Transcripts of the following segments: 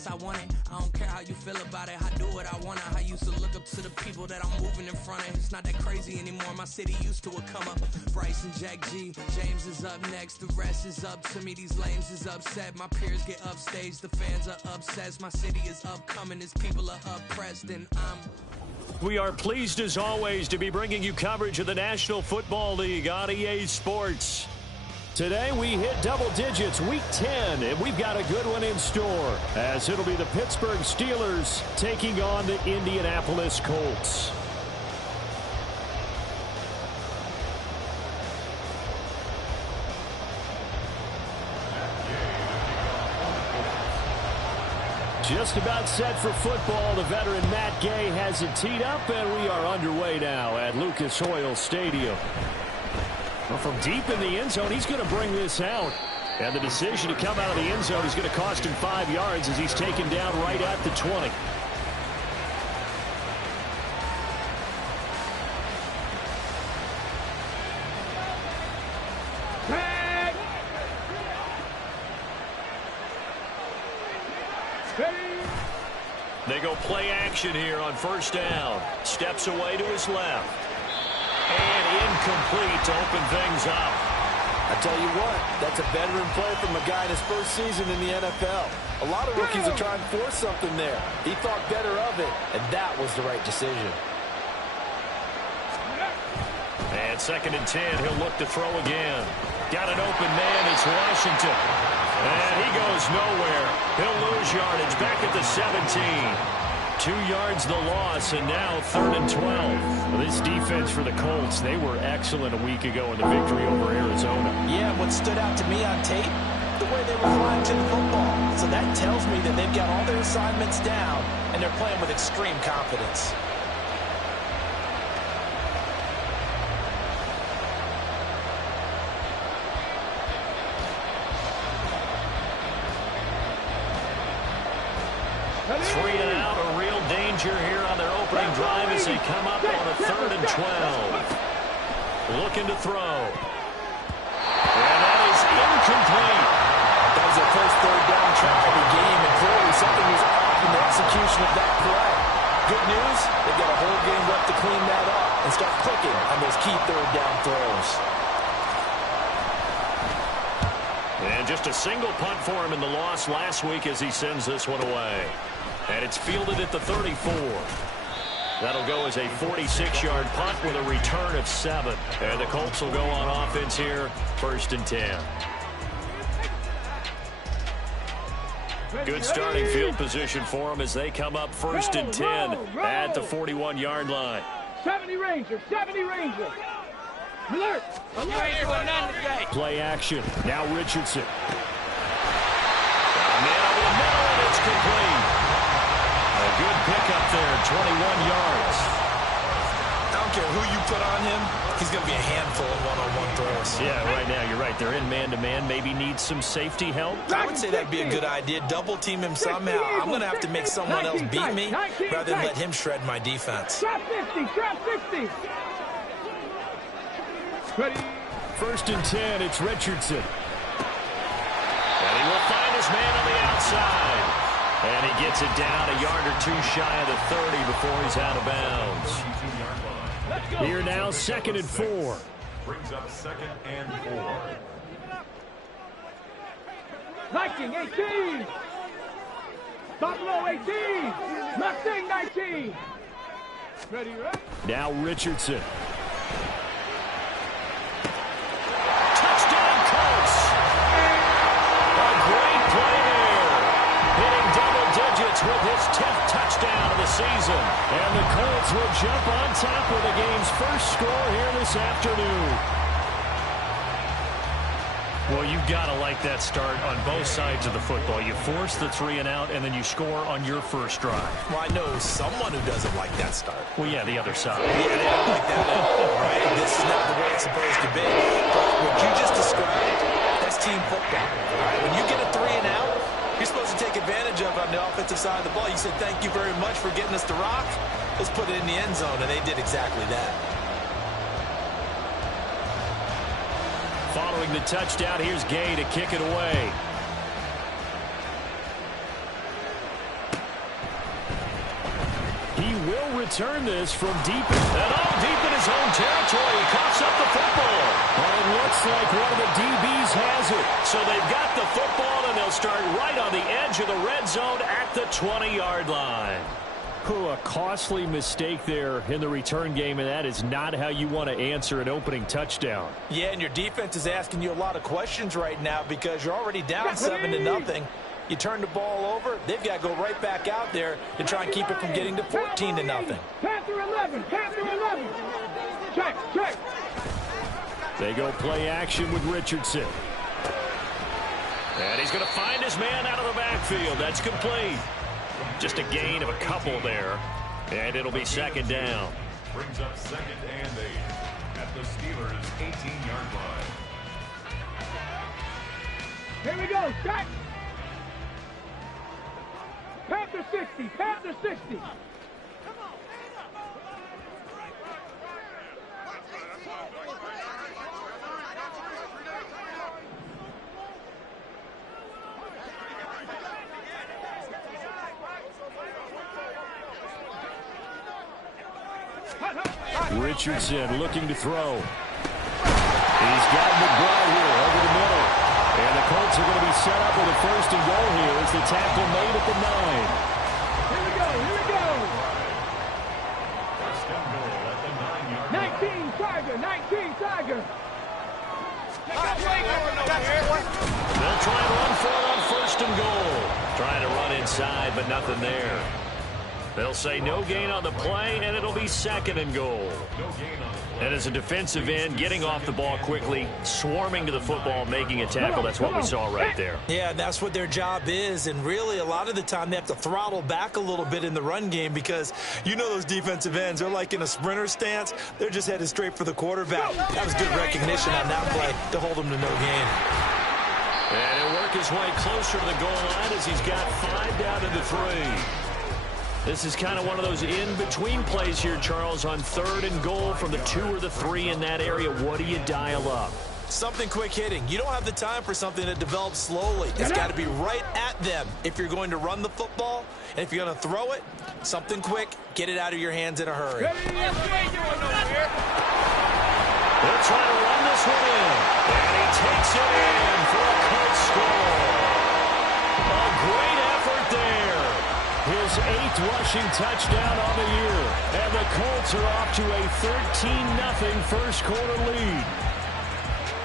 yes, I want it. I don't care how you feel about it. I do what I want. I used to look up to the people that I'm moving in front of. It's not that crazy anymore. My city used to a come up. Bryce and Jack G. James is up next. The rest is up to me. These lames is upset. My peers get upstage. The fans are obsessed. My city is upcoming. These people are oppressed. And We are pleased as always to be bringing you coverage of the National Football League on EA Sports. Today we hit double digits, week 10, and we've got a good one in store, as it'll be the Pittsburgh Steelers taking on the Indianapolis Colts. Just about set for football. The veteran Matt Gay has it teed up, and we are underway now at Lucas Oil Stadium. Well, from deep in the end zone, he's going to bring this out. And the decision to come out of the end zone is going to cost him 5 yards as he's taken down right at the 20. They go play action here on first down. Steps away to his left. And incomplete to open things up. I tell you what, that's a veteran play from a guy in his first season in the NFL. A lot of rookies are trying to force something there. He thought better of it, and that was the right decision. And 2nd and 10, he'll look to throw again. Got an open man, it's Washington. And he goes nowhere. He'll lose yardage back at the 17. 2 yards the loss, and now 3rd and 12. Well, this defense for the Colts, they were excellent a week ago in the victory over Arizona. Yeah, what stood out to me on tape, the way they were flying to the football. So that tells me that they've got all their assignments down, and they're playing with extreme confidence. Three and out, a real danger here on their opening drive as they come up on a 3rd and 12. Looking to throw. And that is incomplete. That was their first 3rd down try of the game, and clearly something was off in the execution of that play. Good news, they've got a whole game left to clean that up and start clicking on those key 3rd down throws. And just a single punt for him in the loss last week as he sends this one away. And it's fielded at the 34. That'll go as a 46-yard punt with a return of 7. And the Colts will go on offense here, 1st and 10. Good starting field position for them as they come up 1st and 10 at the 41-yard line. 70 Rangers, 70 Rangers. Alert! Alert! Play action. Now Richardson. Man over the middle, and it's complete. A good pickup there, 21 yards. I don't care who you put on him, he's going to be a handful of one-on-one throws. Yeah, right now, you're right. They're in man-to-man. Maybe needs some safety help. I would say that'd be a good idea. Double team him somehow. I'm going to have to make someone else beat me rather than let him shred my defense. Trap 50, trap 50. Ready. 1st and 10, it's Richardson. And he will find his man on the outside. And he gets it down a yard or two shy of the 30 before he's out of bounds. Here now, 2nd and 4. Brings up 2nd and 4. 19, 18. Buffalo 18. Mustang 19. Ready, right? Now Richardson. With his 10th touchdown of the season. And the Colts will jump on top with the game's first score here this afternoon. Well, you've got to like that start on both sides of the football. You force the 3 and out, and then you score on your first drive. Well, I know someone who doesn't like that start. Well, yeah, the other side. Yeah, they don't like that at all, right? This is not the way it's supposed to be. But what you just described, that's team football. All right? When you get a 3 and out, you're supposed to take advantage of it on the offensive side of the ball. You said, thank you very much for getting us the rock. Let's put it in the end zone, and they did exactly that. Following the touchdown, here's Gay to kick it away. He will return this from deep in his own territory. He coughs up the football. But it looks like one of the DBs has it. So they've got the football, and they'll start right on the edge of the red zone at the 20-yard line. A costly mistake there in the return game, and that is not how you want to answer an opening touchdown. Yeah, and your defense is asking you a lot of questions right now because you're already down 7-0. You turn the ball over, they've got to go right back out there and try and keep it from getting to 14-0. Panther 11, Panther 11. Check. They go play action with Richardson. And he's going to find his man out of the backfield. That's complete. Just a gain of a couple there. And it'll be second down. Brings up 2nd and 8 at the Steelers' 18-yard line. Here we go, check. Panther 60, Panther 60. Richardson looking to throw. He's got McBride here over the middle. And the Colts are going to be set up with a 1st and goal here as the tackle made at the 9. Here we go. 1st and goal at the 9-yard line. 19 Tiger. They'll try and run for it on 1st and goal. Trying to run inside, but nothing there. They'll say no gain on the play, and it'll be 2nd and goal. And as a defensive end, getting off the ball quickly, swarming to the football, making a tackle, that's what we saw right there. Yeah, that's what their job is, and really a lot of the time they have to throttle back a little bit in the run game because you know those defensive ends, they're like in a sprinter stance. They're just headed straight for the quarterback. That was good recognition on that play to hold him to no gain. And he'll work his way closer to the goal line as he's got 5 down to the 3. This is kind of one of those in-between plays here, Charles, on 3rd and goal from the 2 or the 3 in that area. What do you dial up? Something quick hitting. You don't have the time for something that develops slowly. It's got to be right at them if you're going to run the football. And if you're going to throw it, something quick, get it out of your hands in a hurry. They'll try to run this one in. And he takes it in for a Colts score. A great effort there. His 8th rushing touchdown on the year. And the Colts are off to a 13-0 first quarter lead.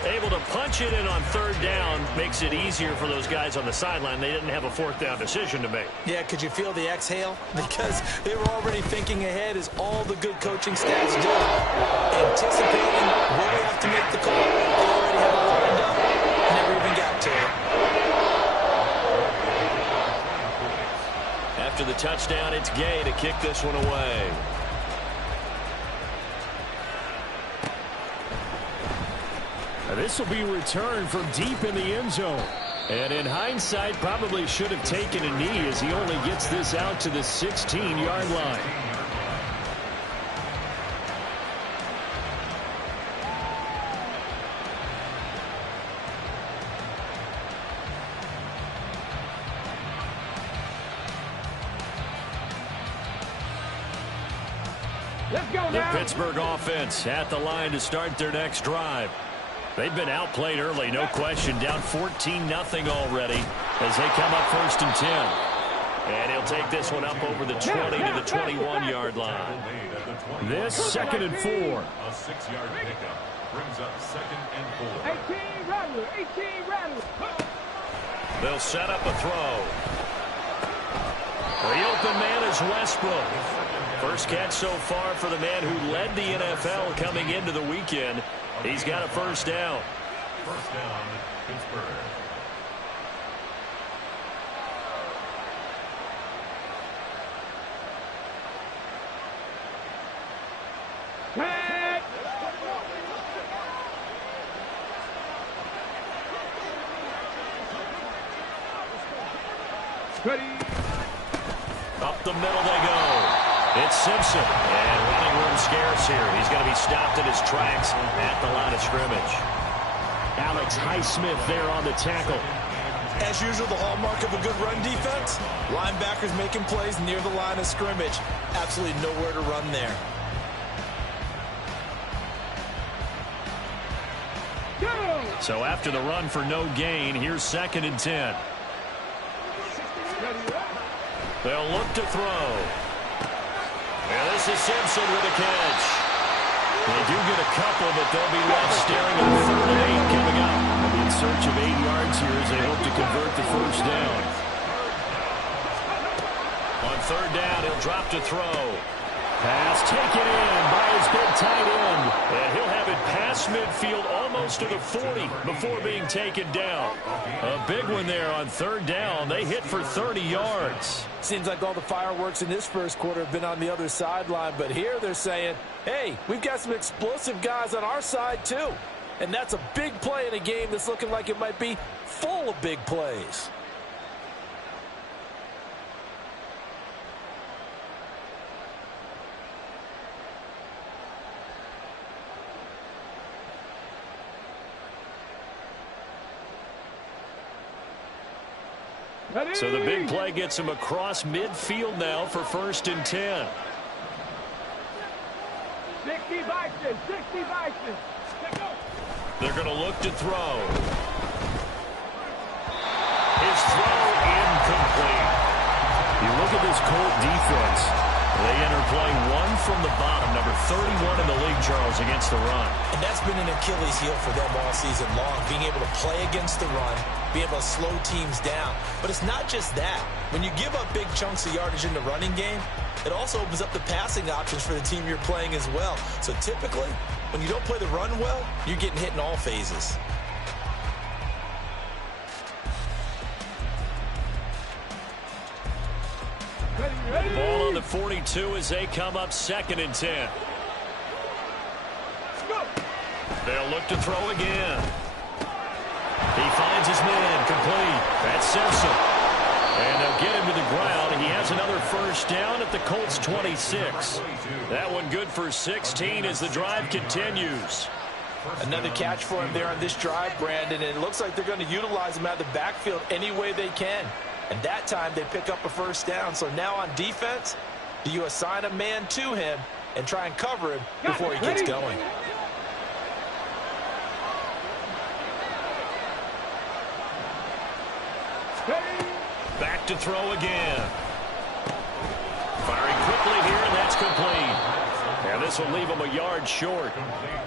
Able to punch it in on 3rd down makes it easier for those guys on the sideline. They didn't have a 4th down decision to make. Yeah, could you feel the exhale? Because they were already thinking ahead as all the good coaching staffs do. Anticipating where we have to make the call. They already have it lined up. Never even got to it. After the touchdown, it's Gay to kick this one away. Now this will be returned from deep in the end zone. And in hindsight, probably should have taken a knee as he only gets this out to the 16-yard line. Let's go The now. Pittsburgh offense at the line to start their next drive. They've been outplayed early, no question. Down 14-0 already as they come up 1st and 10. And he'll take this one up over the 20 to the 21-yard line. This 2nd and 4. A 6-yard pickup brings up 2nd and 4. 18 Rattler, 18 Rattler. They'll set up a throw. The open man is Westbrook. First catch so far for the man who led the NFL coming into the weekend. He's got a 1st down. 1st down, Pittsburgh. Tag. Ready. Up the middle they go. It's Simpson, and running room scarce here. He's going to be stopped in his tracks at the line of scrimmage. Alex Highsmith there on the tackle. As usual, the hallmark of a good run defense, linebackers making plays near the line of scrimmage. Absolutely nowhere to run there. So after the run for no gain, here's 2nd and 10. They'll look to throw. And this is Simpson with a catch. They do get a couple, but they'll be left staring at 3rd and 8 coming up. They'll be in search of 8 yards here as they hope to convert the first down. On 3rd down, he'll drop to throw. Pass taken in by his big tight end. And he'll have it past midfield almost to the 40 before being taken down. A big one there on 3rd down. They hit for 30 yards. Seems like all the fireworks in this first quarter have been on the other sideline. But here they're saying, hey, we've got some explosive guys on our side too. And that's a big play in a game that's looking like it might be full of big plays. So the big play gets him across midfield now for 1st and 10. 60 Vikings, 60 Vikings. They're going to look to throw. His throw incomplete. You look at this Colt defense. They enter play 1 from the bottom, number 31 in the league, Charles, against the run. And that's been an Achilles heel for them all season long, being able to play against the run, being able to slow teams down. But it's not just that. When you give up big chunks of yardage in the running game, it also opens up the passing options for the team you're playing as well. So typically, when you don't play the run well, you're getting hit in all phases. The ball on the 42 as they come up 2nd and 10. They'll look to throw again. He finds his man complete. That's Simpson. And they'll get him to the ground. He has another first down at the Colts 26. That one good for 16 as the drive continues. Another catch for him there on this drive, Brandon, and it looks like they're going to utilize him out of the backfield any way they can. And that time they pick up a first down. So now on defense, do you assign a man to him and try and cover him before he gets going? Back to throw again. Firing quickly here, and that's complete. And this will leave him a yard short.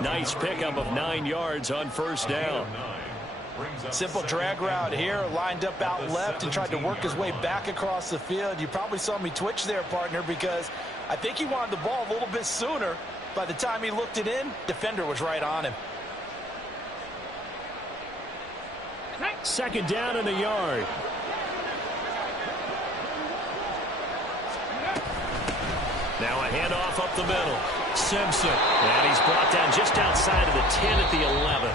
Nice pickup of 9 yards on first down. Simple drag route here, lined up out left and tried to work his way back across the field. You probably saw me twitch there, partner, because I think he wanted the ball a little bit sooner. By the time he looked it in, defender was right on him. 2nd down in a yard. Now a handoff up the middle. Simpson. And he's brought down just outside of the 10 at the 11.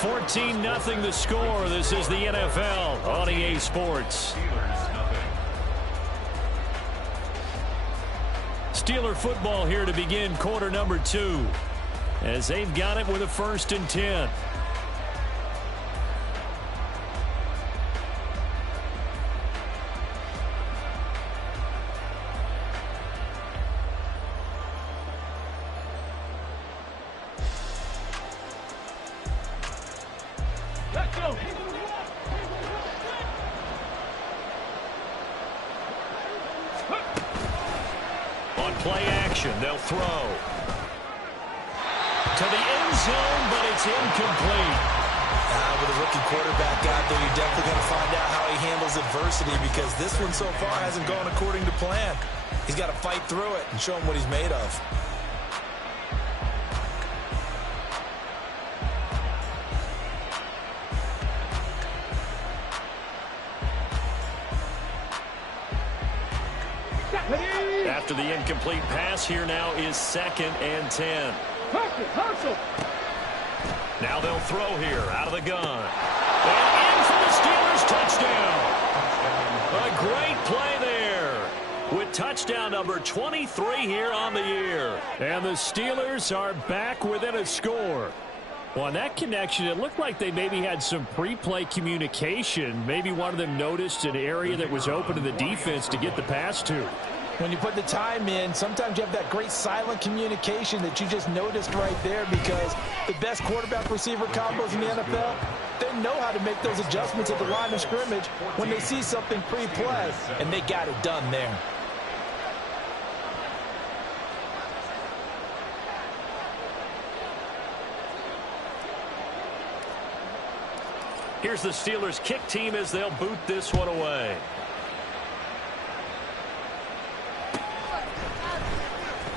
14-0 the score. This is the NFL on EA Sports. Steeler football here to begin quarter number 2. As they've got it with a 1st and 10. On play action, they'll throw. To the end zone, but it's incomplete. With a rookie quarterback out there, you're definitely going to find out how he handles adversity, because this one so far hasn't gone according to plan. He's got to fight through it and show him what he's made of. After the incomplete pass, here now is 2nd and 10. Now they'll throw here out of the gun. And in for the Steelers touchdown. A great play there with touchdown number 23 here on the year. And the Steelers are back within a score. Well, on that connection, it looked like they maybe had some pre-play communication. Maybe one of them noticed an area that was open to the defense to get the pass to. When you put the time in, sometimes you have that great silent communication that you just noticed right there, because the best quarterback-receiver combos in the NFL, they know how to make those adjustments at the line of scrimmage when they see something pre-play, and they got it done there. Here's the Steelers' kick team as they'll boot this one away.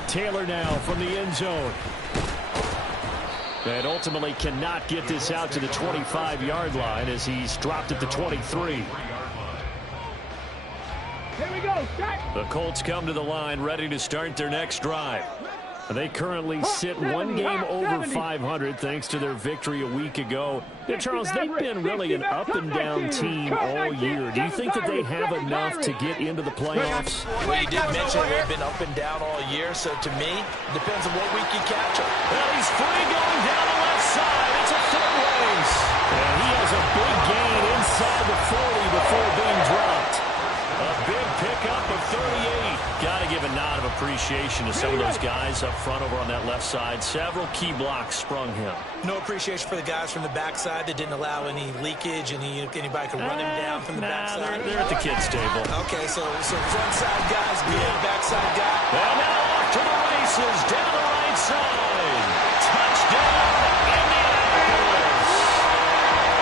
Taylor now from the end zone. And ultimately cannot get this out to the 25-yard line as he's dropped at the 23. Here we go, Jack. The Colts come to the line ready to start their next drive. They currently sit one game over 500 thanks to their victory a week ago. Now, Charles, they've been really an up-and-down team all year. Do you think that they have enough to get into the playoffs? Well, you did mention they've been up and down all year, so to me, it depends on what week you catch them. Well, he's free going down the left side. It's a foot race. And he has a big gain inside the 40 before being dropped. A big pickup of 38. Got to give a nod of appreciation to some of those guys up front over on that left side. Several key blocks sprung him. No appreciation for the guys from the backside that didn't allow any leakage and anybody could run him down from the backside. They're at the kids' table. Okay, so front side guys good, backside guy. And now off to the races down the right side. Touchdown, Indianapolis.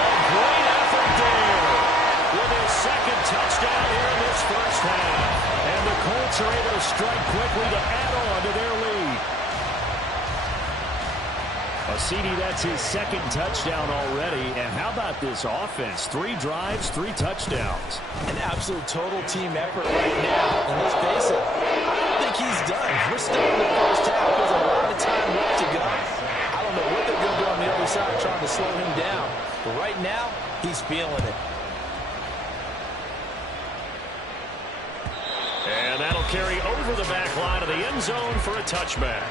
A great effort there with his second touchdown here in this first half. And the Colts are able to strike quickly to add on to their lead. CD, that's his second touchdown already. And how about this offense? 3 drives, 3 touchdowns. An absolute total team effort right now. And let's face it, I don't think he's done. We're still in the first half. There's a lot of time left to go. I don't know what they're going to do on the other side trying to slow him down. But right now, he's feeling it. And that'll carry over the back line of the end zone for a touchback.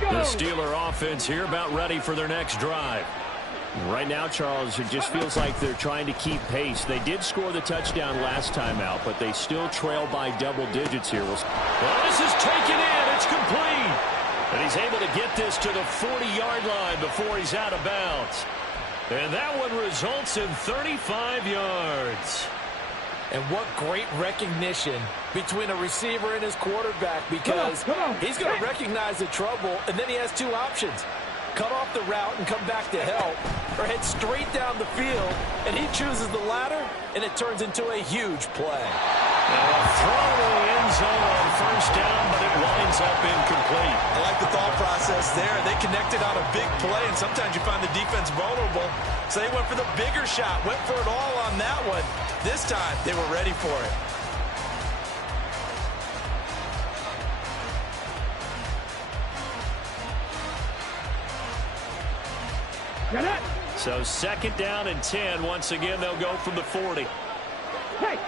The Steeler offense here about ready for their next drive. Right now, Charles, it just feels like they're trying to keep pace. They did score the touchdown last time out, but they still trail by double digits here. Well, this is taken in. It's complete. And he's able to get this to the 40-yard line before he's out of bounds. And that one results in 35 yards. And what great recognition between a receiver and his quarterback, because he's going to recognize the trouble, and then he has 2 options. Cut off the route and come back to help, or head straight down the field, and he chooses the latter, and it turns into a huge play. Now a throw to the end zone on first down, but it winds up incomplete. I like the thought process there. They connected on a big play, and sometimes you find the defense vulnerable. So they went for the bigger shot, went for it all on that one. This time, they were ready for it. So second down and 10. Once again, they'll go from the 40. Hey!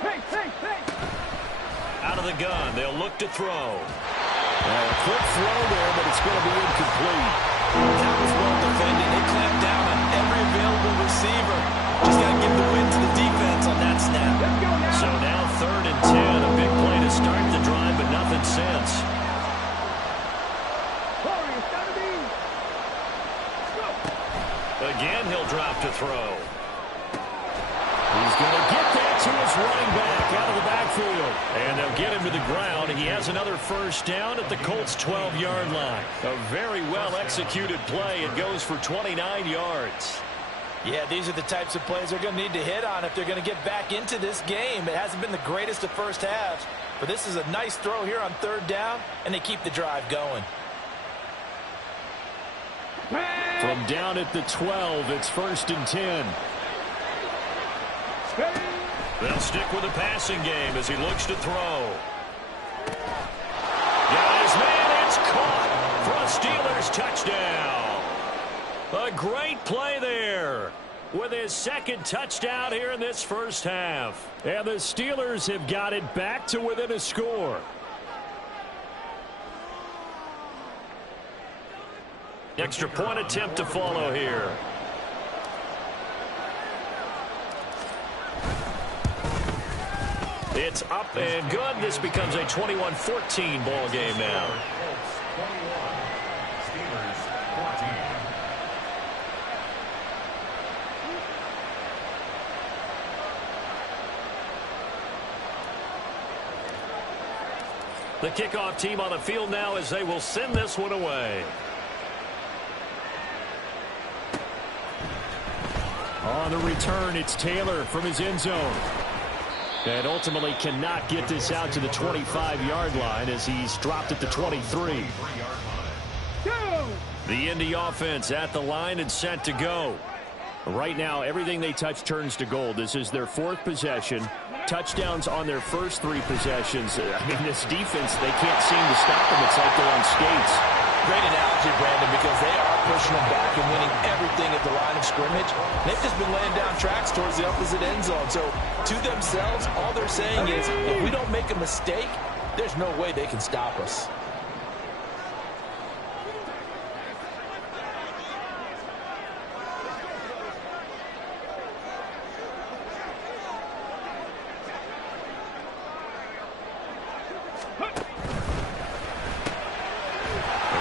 Out of the gun, they'll look to throw. A quick throw there, but it's going to be incomplete. That was well defended. They clamped down on every available receiver. Just got to give the win to the defense on that snap. So now third and 10. A big play to start the drive, but nothing since. Again, he'll drop to throw. He's going to get that to his running back out of the backfield. And they'll get him to the ground. He has another first down at the Colts' 12-yard line. A very well-executed play. It goes for 29 yards. Yeah, these are the types of plays they're going to need to hit on if they're going to get back into this game. It hasn't been the greatest of first halves, but this is a nice throw here on third down, and they keep the drive going. From down at the 12, it's first and 10. They'll stick with the passing game as he looks to throw. Steelers touchdown. A great play there with his second touchdown here in this first half. And the Steelers have got it back to within a score. Extra point attempt to follow here. It's up and good. This becomes a 21-14 ball game now. Steelers 14. The kickoff team on the field now as they will send this one away. On the return, it's Taylor from his end zone. And ultimately cannot get this out to the 25-yard line as he's dropped at the 23. The Indy offense at the line and set to go. Right now, everything they touch turns to gold. This is their fourth possession. Touchdowns on their first three possessions. I mean, this defense, they can't seem to stop them. It's like they're on skates. Great analogy, Brandon, because they are pushing them back and winning everything at the line of scrimmage. They've just been laying down tracks towards the opposite end zone. So, to themselves, all they're saying is, if we don't make a mistake, there's no way they can stop us.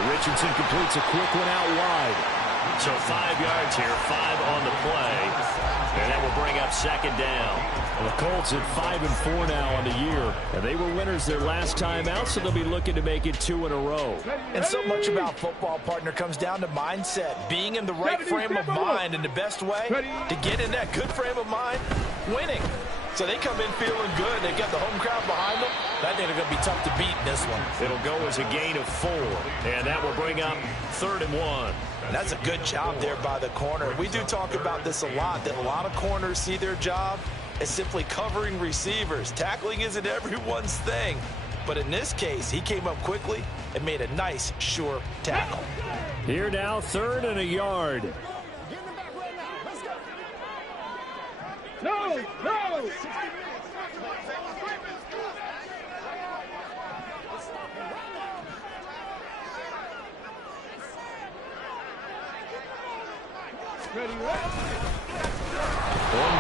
Richardson completes a quick one out wide. So 5 yards here, 5 on the play. And that will bring up second down. Well, the Colts at 5-4 now on the year. And they were winners their last time out, so they'll be looking to make it 2 in a row. And so much about football, partner, comes down to mindset. Being in the right frame of mind, and the best way to get in that good frame of mind, winning. So they come in feeling good. They've got the home crowd behind them. I think they're going to be tough to beat in this one. It'll go as a gain of 4. And that will bring up 3rd and 1. And that's a good job there by the corner. We do talk about this a lot, that a lot of corners see their job as simply covering receivers. Tackling isn't everyone's thing. But in this case, he came up quickly and made a nice, sure tackle. Here now, 3rd and a yard. No! Going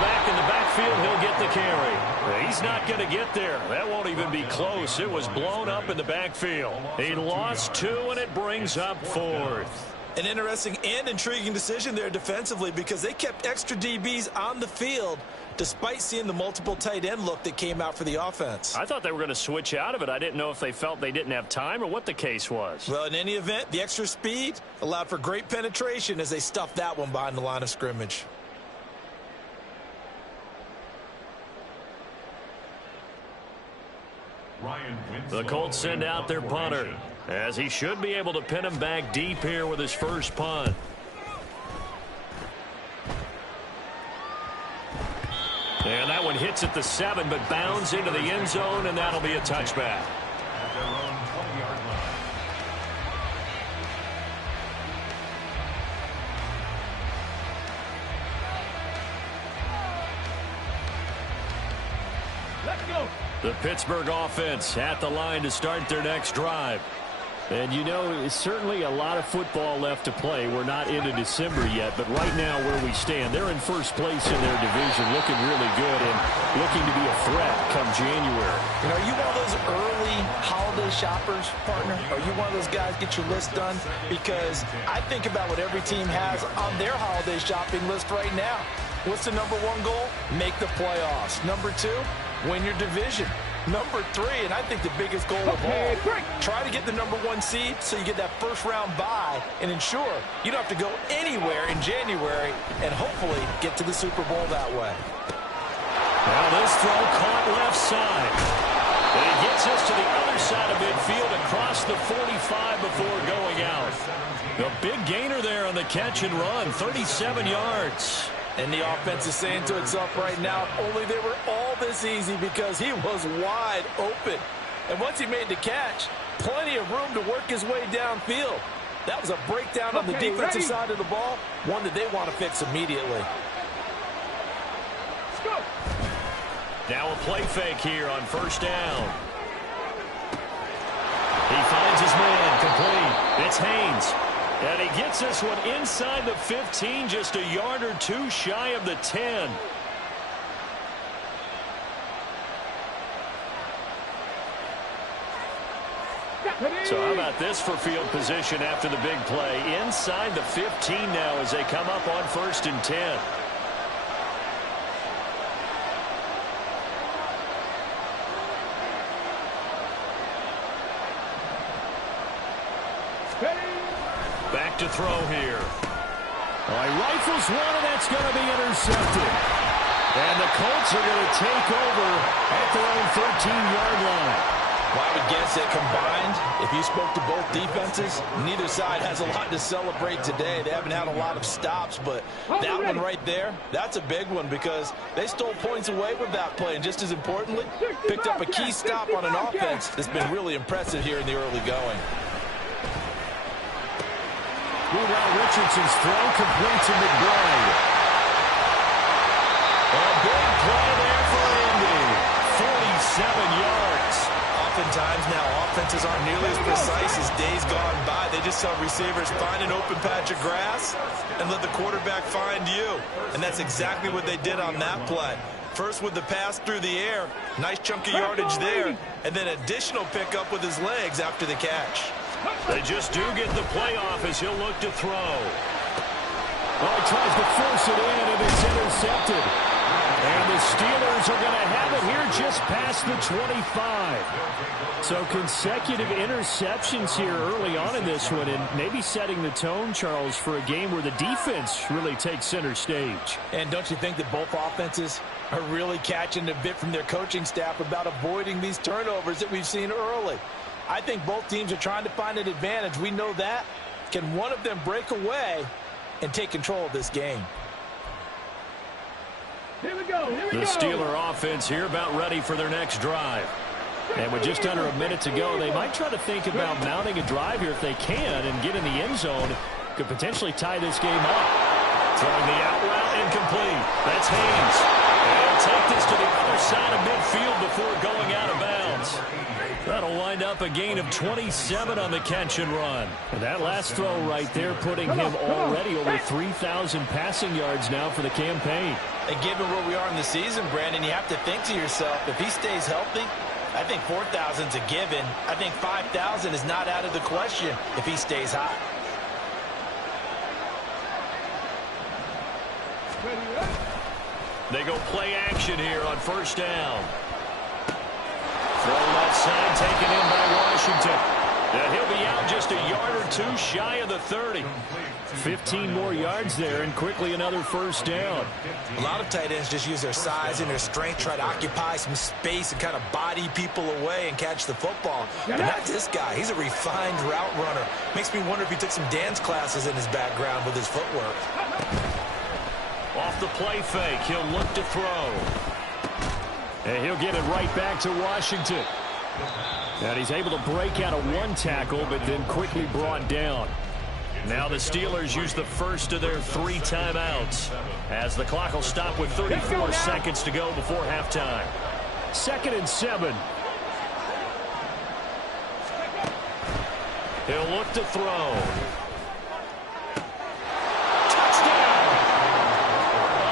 back in the backfield, he'll get the carry. He's not going to get there. That won't even be close. It was blown up in the backfield. He lost 2, and it brings up 4th. An interesting and intriguing decision there defensively, because they kept extra DBs on the field despite seeing the multiple tight end look that came out for the offense. I thought they were going to switch out of it. I didn't know if they felt they didn't have time or what the case was. Well, in any event, the extra speed allowed for great penetration as they stuffed that one behind the line of scrimmage. The Colts send out their punter, as he should be able to pin him back deep here with his first punt. And that one hits at the 7, but bounds into the end zone, and that'll be a touchback. At their own 20-yard line. Let's go! The Pittsburgh offense at the line to start their next drive. And, you know, it's certainly a lot of football left to play. We're not into December yet, but right now where we stand, they're in first place in their division, looking really good and looking to be a threat come January. And are you one of those early holiday shoppers, partner? Are you one of those guys get your list done? Because I think about what every team has on their holiday shopping list right now. What's the number 1 goal? Make the playoffs. Number 2, win your division. Number 3, and I think the biggest goal of all, try to get the number 1 seed so you get that first-round bye and ensure you don't have to go anywhere in January and hopefully get to the Super Bowl that way. Now this throw caught left side. And it gets us to the other side of midfield across the 45 before going out. The big gainer there on the catch and run, 37 yards. And the offense is saying to itself right now, if only they were all this easy, because he was wide open. And once he made the catch, plenty of room to work his way downfield. That was a breakdown on the defensive side of the ball, one that they want to fix immediately. Now a play fake here on first down. He finds his man, complete. It's Haynes. And he gets this one inside the 15, just a yard or two shy of the 10. So how about this for field position after the big play? Inside the 15 now as they come up on 1st and 10. Back to throw here. He rifles one, and that's going to be intercepted. And the Colts are going to take over at their own 13-yard line. Well, I would guess that combined, if you spoke to both defenses, neither side has a lot to celebrate today. They haven't had a lot of stops, but that one right there, that's a big one because they stole points away with that play. And just as importantly, picked up a key stop on an offense that's been really impressive here in the early going. Meanwhile, Richardson's throw complete to McBride. A big play there for Indy. 47 yards. Oftentimes now, offenses aren't nearly as precise as days gone by. They just saw receivers find an open patch of grass and let the quarterback find you. And that's exactly what they did on that play. First with the pass through the air, nice chunk of yardage there, and then additional pickup with his legs after the catch. They just do get the play off as he'll look to throw. Well, he tries to force it in, and it's intercepted. And the Steelers are going to have it here just past the 25. So consecutive interceptions here early on in this one, and maybe setting the tone, Charles, for a game where the defense really takes center stage. And don't you think that both offenses are really catching a bit from their coaching staff about avoiding these turnovers that we've seen early? I think both teams are trying to find an advantage. We know that. Can one of them break away and take control of this game? Here we go. The Steeler offense here about ready for their next drive. And with just under a minute to go, they might try to think about mounting a drive here if they can and get in the end zone. Could potentially tie this game up. Throwing the out route incomplete. That's Haynes. And he'll take this to the other side of midfield before going out of bounds. That'll wind up a gain of 27 on the catch and run. And that last throw right there putting him already over 3,000 passing yards now for the campaign. And given where we are in the season, Brandon, you have to think to yourself, if he stays healthy, I think 4,000's a given. I think 5,000 is not out of the question if he stays hot. They go play action here on first down. Throw left side taken in by Washington. And he'll be out just a yard or two shy of the 30. 15 more yards there and quickly another first down. A lot of tight ends just use their size and their strength, try to occupy some space and kind of body people away and catch the football. But not this guy. He's a refined route runner. Makes me wonder if he took some dance classes in his background with his footwork. Off the play fake, he'll look to throw. And he'll get it right back to Washington. And he's able to break out of one tackle, but then quickly brought down. Now the Steelers use the first of their 3 timeouts, as the clock will stop with 34 seconds to go before halftime. 2nd and 7. He'll look to throw. Touchdown!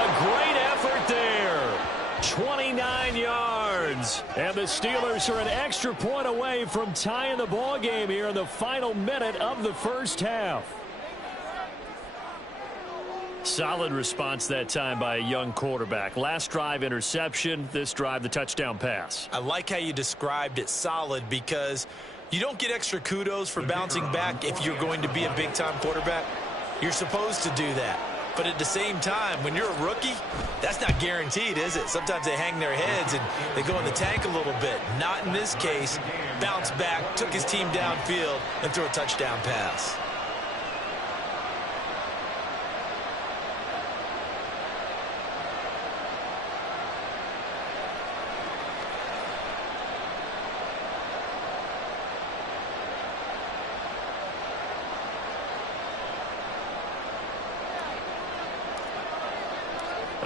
A great effort there. 29 yards. And the Steelers are an extra point away from tying the ball game here in the final minute of the first half. Solid response that time by a young quarterback. Last drive, interception. This drive, the touchdown pass. I like how you described it, solid, because you don't get extra kudos for bouncing back if you're going to be a big-time quarterback. You're supposed to do that. But at the same time, when you're a rookie, that's not guaranteed, is it? Sometimes they hang their heads and they go in the tank a little bit. Not in this case. Bounced back, took his team downfield, and threw a touchdown pass.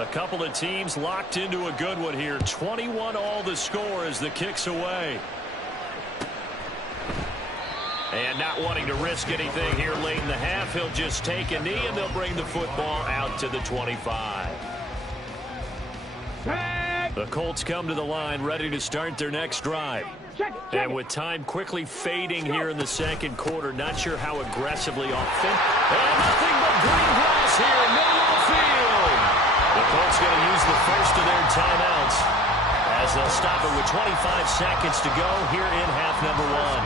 A couple of teams locked into a good one here. 21-all the score as the kick's away. And not wanting to risk anything here late in the half, he'll just take a knee, and they'll bring the football out to the 25. The Colts come to the line, ready to start their next drive. And with time quickly fading here in the second quarter, not sure how aggressively offensive. And nothing but green grass here, middle of the field. The Colts going to use the first of their timeouts as they'll stop it with 25 seconds to go here in half number one.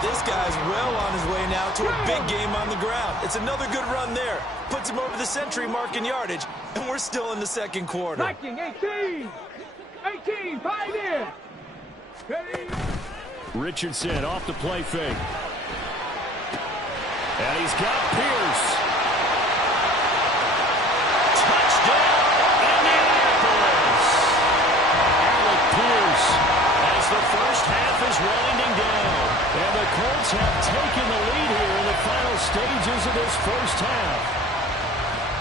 This guy's well on his way now to a big game on the ground. It's another good run there. Puts him over the century mark in yardage, and we're still in the second quarter. Viking 18. 18, 5 in. Ready? Richardson off the play fake. And he's got Pierce. Touchdown, Indianapolis. Alec Pierce as the first half is winding down. And the Colts have taken the lead here in the final stages of this first half.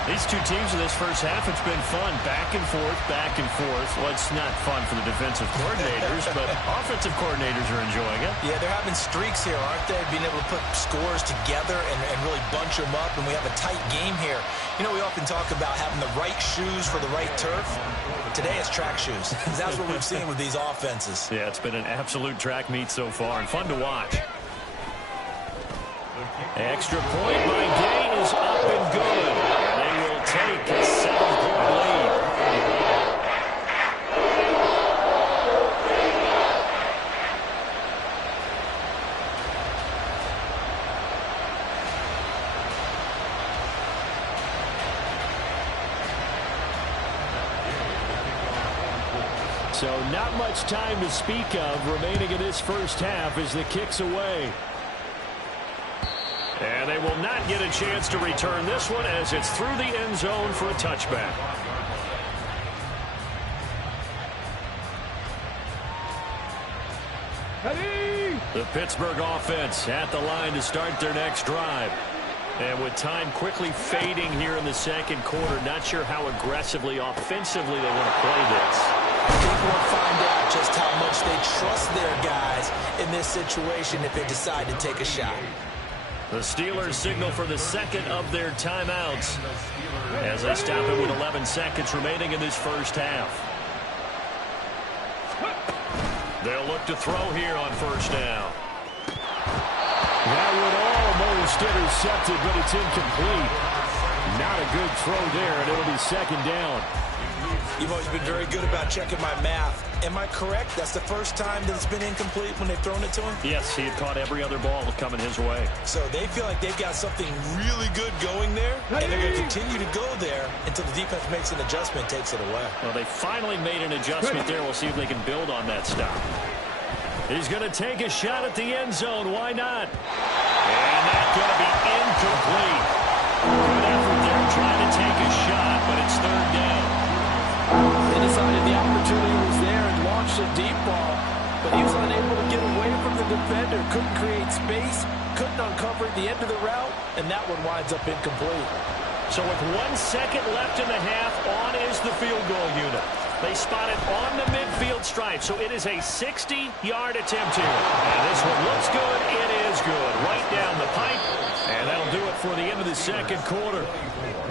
These two teams in this first half, it's been fun. Back and forth, back and forth. Well, it's not fun for the defensive coordinators, but offensive coordinators are enjoying it. Yeah, they're having streaks here, aren't they? Being able to put scores together and really bunch them up, and we have a tight game here. You know, we often talk about having the right shoes for the right turf. Today it's track shoes. That's what we've seen with these offenses. Yeah, it's been an absolute track meet so far, and fun to watch. Extra point by Gay is up and good. They will take a 7-point lead. So not much time to speak of remaining in this first half as the kick's away. And they will not get a chance to return this one as it's through the end zone for a touchback. Ready? The Pittsburgh offense at the line to start their next drive. And with time quickly fading here in the second quarter, not sure how aggressively, offensively they want to play this. I think we'll find out just how much they trust their guys in this situation if they decide to take a shot. The Steelers signal for the second of their timeouts as they stop it with 11 seconds remaining in this first half. They'll look to throw here on first down. That would almost intercepted, but it's incomplete. Not a good throw there, and it'll be second down. You've always been very good about checking my math. Am I correct? That's the first time that it's been incomplete when they've thrown it to him? Yes, he had caught every other ball coming his way. So they feel like they've got something really good going there, and they're going to continue to go there until the defense makes an adjustment, takes it away. Well, they finally made an adjustment there. We'll see if they can build on that stop. He's going to take a shot at the end zone. Why not? And that's going to be incomplete. Good effort there trying to take a shot, but it's third down. They decided the opportunity was there and launched a deep ball, but he was unable to get away from the defender, couldn't create space, couldn't uncover the end of the route, and that one winds up incomplete. So with 1 second left in the half, on is the field goal unit. They spot it on the midfield stripe, so it is a 60-yard attempt here. And this one looks good. It is good. Right down the pipe, and that'll do it for the end of the second quarter.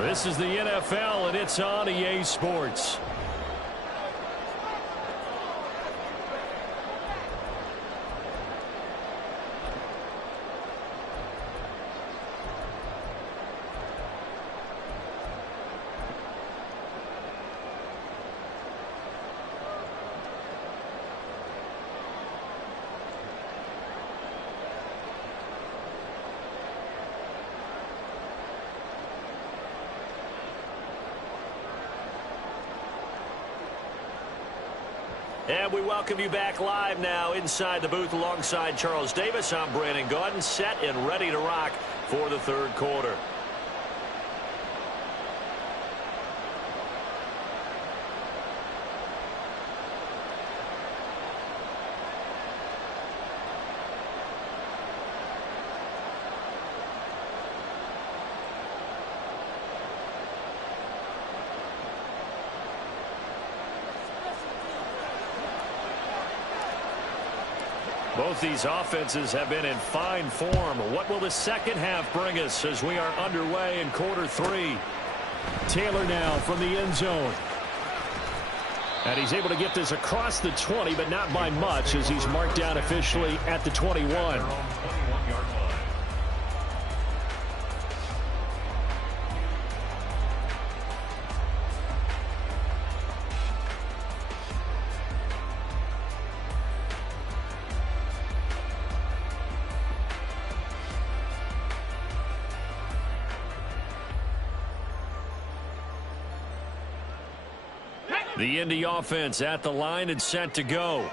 This is the NFL, and it's on EA Sports. And we welcome you back live now inside the booth alongside Charles Davis. I'm Brandon Gaudin, set and ready to rock for the third quarter. Both these offenses have been in fine form. What will the second half bring us as we are underway in quarter 3? Taylor now from the end zone. And he's able to get this across the 20, but not by much as he's marked down officially at the 21. The Indy offense at the line and set to go.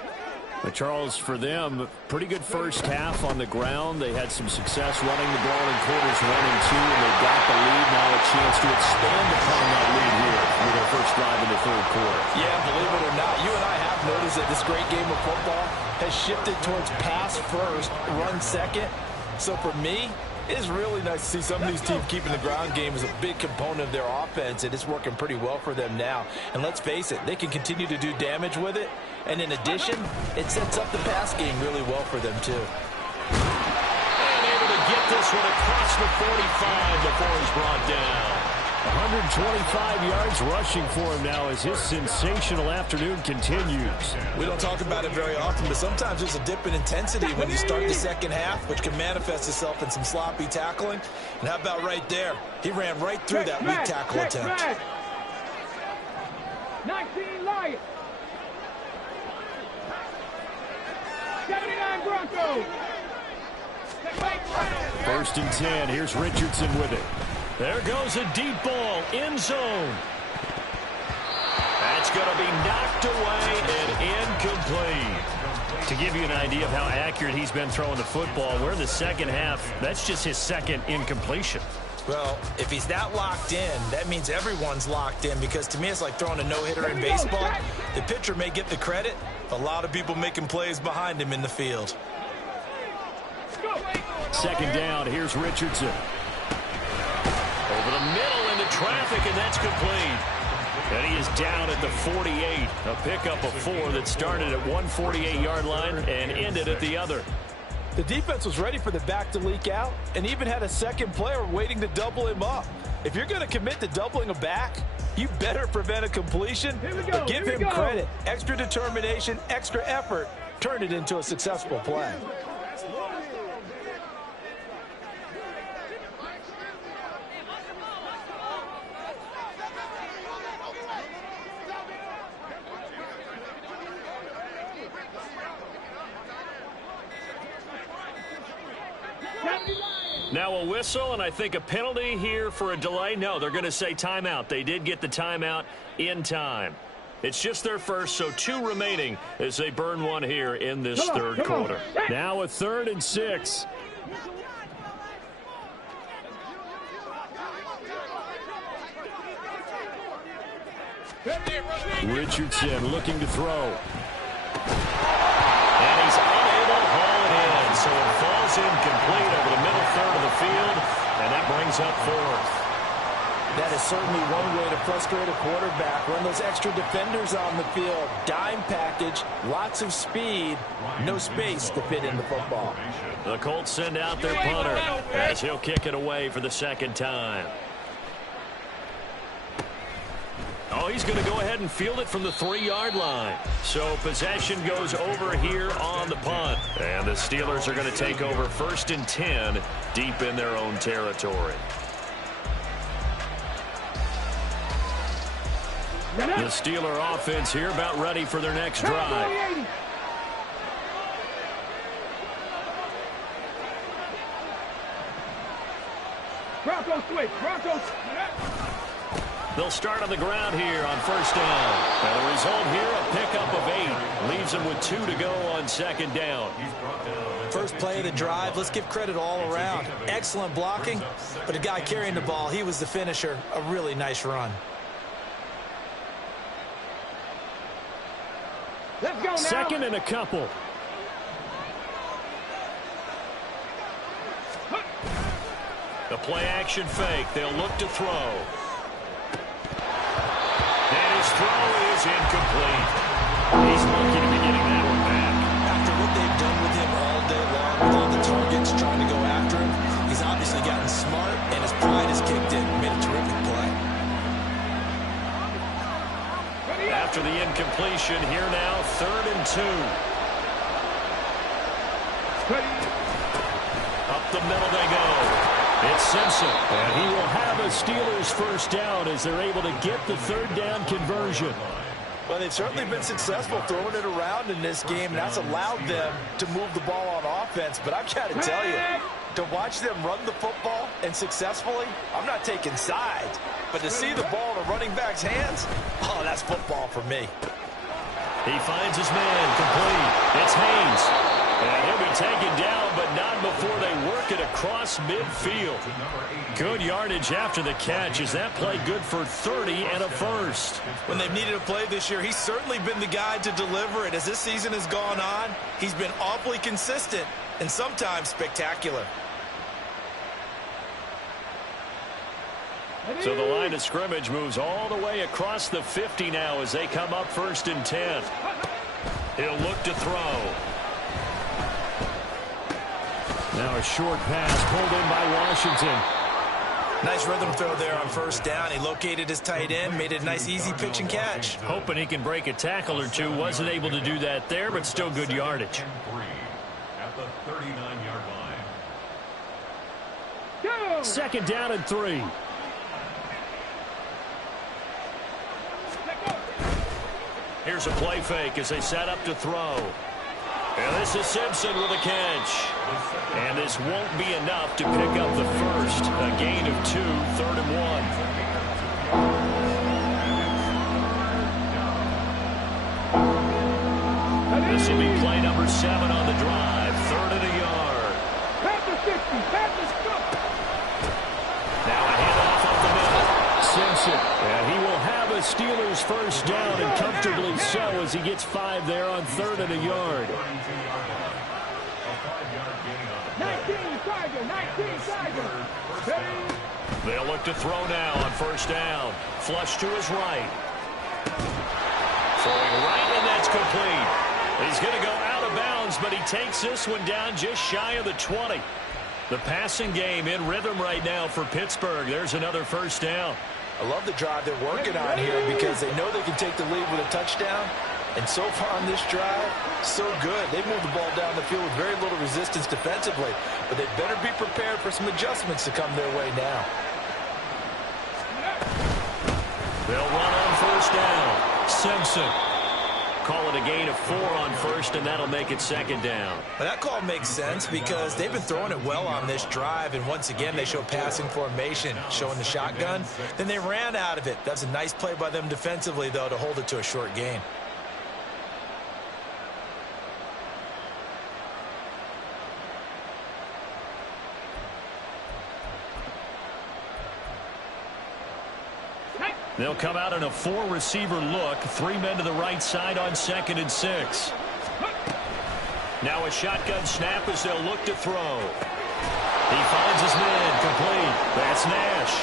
But Charles, for them, pretty good first half on the ground. They had some success running the ball in quarters 1 and 2, and they got the lead. Now a chance to expand upon that lead here with their first drive in the third quarter. Yeah, believe it or not, you and I have noticed that this great game of football has shifted towards pass first, run second. So for me, it is really nice to see some of these teams keeping the ground game as a big component of their offense, and it's working pretty well for them now. And let's face it, they can continue to do damage with it. And in addition, it sets up the pass game really well for them, too. And able to get this one across the 45 before he's brought down. 125 yards rushing for him now as his sensational afternoon continues. We don't talk about it very often, but sometimes there's a dip in intensity when you start the second half, which can manifest itself in some sloppy tackling. And how about right there? He ran right through that weak tackle attempt. 19 Lions. 79 Broncos. 1st and 10. Here's Richardson with it. There goes a deep ball, end zone. That's going to be knocked away and incomplete. To give you an idea of how accurate he's been throwing the football, we're in the second half. That's just his second incompletion. Well, if he's that locked in, that means everyone's locked in, because to me it's like throwing a no-hitter in baseball. The pitcher may get the credit, a lot of people making plays behind him in the field. 2nd down, here's Richardson. Over the middle into traffic, and that's complete. And he is down at the 48. A pickup of 4 that started at 148-yard line and ended at the other. The defense was ready for the back to leak out and even had a second player waiting to double him up. If you're going to commit to doubling a back, you better prevent a completion, but give him credit. Extra determination, extra effort, turn it into a successful play. Now a whistle, and I think a penalty here for a delay. No, they're going to say timeout. They did get the timeout in time. It's just their first, so 2 remaining as they burn one here in this third quarter. Now a 3rd and 6. Richardson looking to throw. And he's unable to haul it in, so it falls incomplete over the middle third of the field, and that brings up 4th. That is certainly one way to frustrate a quarterback. Run those extra defenders on the field. Dime package, lots of speed, no space to fit in the football. The Colts send out their punter as he'll kick it away for the 2nd time. Oh, he's going to go ahead and field it from the 3-yard line. So possession goes over here on the punt. And the Steelers are going to take over 1st and 10 deep in their own territory. The Steeler offense here about ready for their next drive. Broncos switch. Broncos. They'll start on the ground here on 1st down. And the result here, a pickup of 8. Leaves them with 2 to go on 2nd down. First play of the drive, let's give credit all around. Excellent blocking, but the guy carrying the ball, he was the finisher. A really nice run. Let's go now. 2nd and a couple. The play action fake. They'll look to throw. And his throw is incomplete. He's lucky to be getting that one back. After what they've done with him And his pride has kicked in. Made a terrific play. After the incompletion, here now, 3rd and 2. Up the middle they go. It's Simpson. And he will have a Steelers first down as they're able to get the 3rd down conversion. Well, they've certainly been successful throwing it around in this game. That's allowed them to move the ball on offense. But I've got to tell you, to watch them run the football and successfully, I'm not taking sides. But to see the ball in a running back's hands, oh, that's football for me. He finds his man complete. It's Haynes. And he'll be taken down, but not before they work it across midfield. Good yardage after the catch. Is that play good for 30 and a first? When they've needed a play this year, he's certainly been the guy to deliver it. As this season has gone on, he's been awfully consistent and sometimes spectacular. So the line of scrimmage moves all the way across the 50 now as they come up 1st and 10. He'll look to throw. Now a short pass pulled in by Washington. Nice rhythm throw there on 1st down. He located his tight end, made it a nice easy pitch and catch. Hoping he can break a tackle or two. Wasn't able to do that there, but still good yardage. At the 39-yard line. 2nd down and 3. Here's a play fake as they set up to throw. And this is Simpson with a catch. And this won't be enough to pick up the first. A gain of 2, 3rd and 1. This will be play number 7 on the drive. 3rd and a yard. Now a handoff up the middle. Simpson. And he will have a Steelers first down, and comfortably so as he gets 5 there on 3rd and a yard. 19 Tiger. They'll look to throw now on 1st down. Flush to his right. Throwing right, and that's complete. He's going to go out of bounds, but he takes this one down just shy of the 20. The passing game in rhythm right now for Pittsburgh. There's another first down. I love the drive they're working on here because they know they can take the lead with a touchdown. And so far on this drive, so good. They moved the ball down the field with very little resistance defensively. But they better be prepared for some adjustments to come their way now. They'll run on 1st down. Simpson. Call it a gain of 4 on 1st, and that'll make it 2nd down. Well, that call makes sense because they've been throwing it well on this drive, and once again they show passing formation, showing the shotgun. Then they ran out of it. That's a nice play by them defensively, though, to hold it to a short gain. They'll come out in a 4-receiver look. 3 men to the right side on 2nd and 6. Now a shotgun snap as they'll look to throw. He finds his man complete. That's Nash.